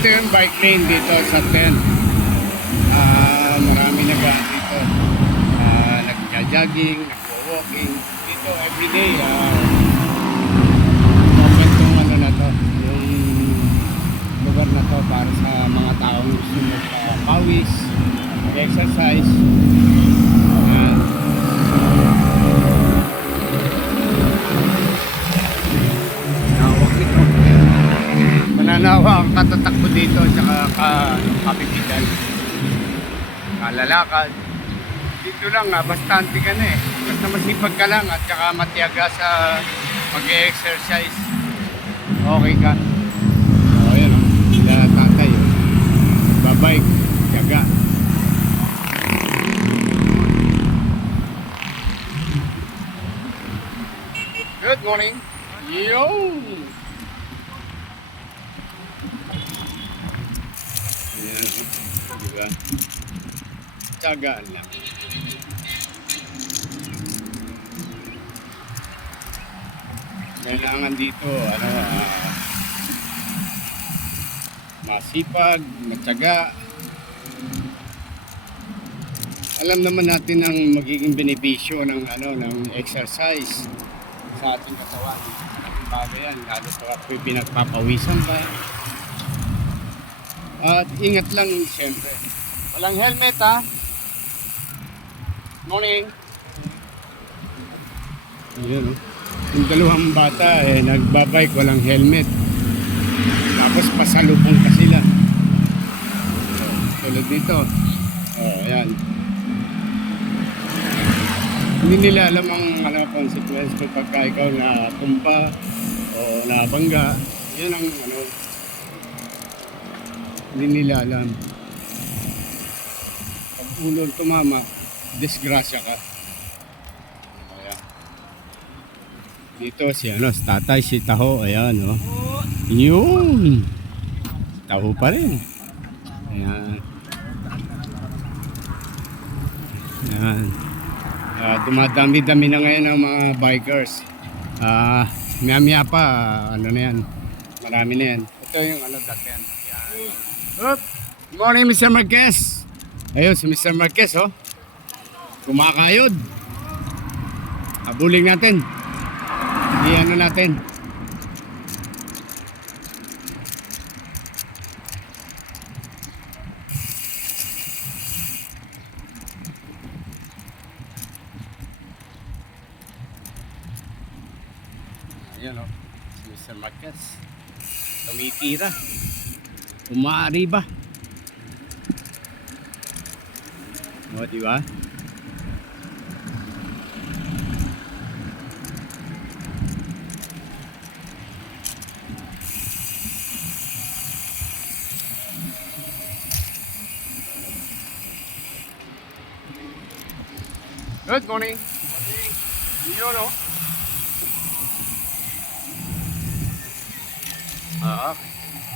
ng bike lane dito sa tent. Ah, marami nag dito. Ah, nagja-jogging, nagwo-walking. Dito everyday ah open tong ano na to, yung lugar na to para sa mga taong gusto magpapawis, mag-exercise. Ayan. Mananawa ang katatakbo dito tsaka ka, kapipitan. Kalalakad. Dito lang nga, bastante ka na eh. Basta masipag ka lang at saka matiyaga sa mag-exercise. Okay ka. O, ayan o. Sila tatay o. Babike. Tiyaga. Good morning. Yo! Diba? Tiyagaan lang. kailangan dito ano ah, masipag, matyaga alam naman natin ang magiging benepisyo ng ano ng exercise sa ating katawan bagay yan lalo sa pinagpapawisan ka at ingat lang siyempre walang helmet ha? Morning. Yun oh. Yung dalawang bata eh nagbabike walang helmet. Tapos pasalubong pa sila. Tulad dito oh ayan. Hindi nila alam ang ano, consequence kapag ikaw na tumpa o nabangga. Yan ang ano hindi nila alam pag ulo tumama disgrasya ka Ayan. Dito si ano, tatay, si Taho, ayan oh. Yun. Taho pa rin. Ayan. Ayan. Ah, dumadami-dami na ngayon ang mga bikers. Ah, maya-maya pa, ano na yan. Marami na yan. Ito yung ano, the tent. Good morning, Mr. Marquez. Ayun, si Mr. Marquez, oh. Kumakayod. Habulin natin. Hindi ano natin. Ayan o. Mr. Marquez. Tumitira. Umaariba. O, di ba? Good morning. Morning. Yun o. Ah,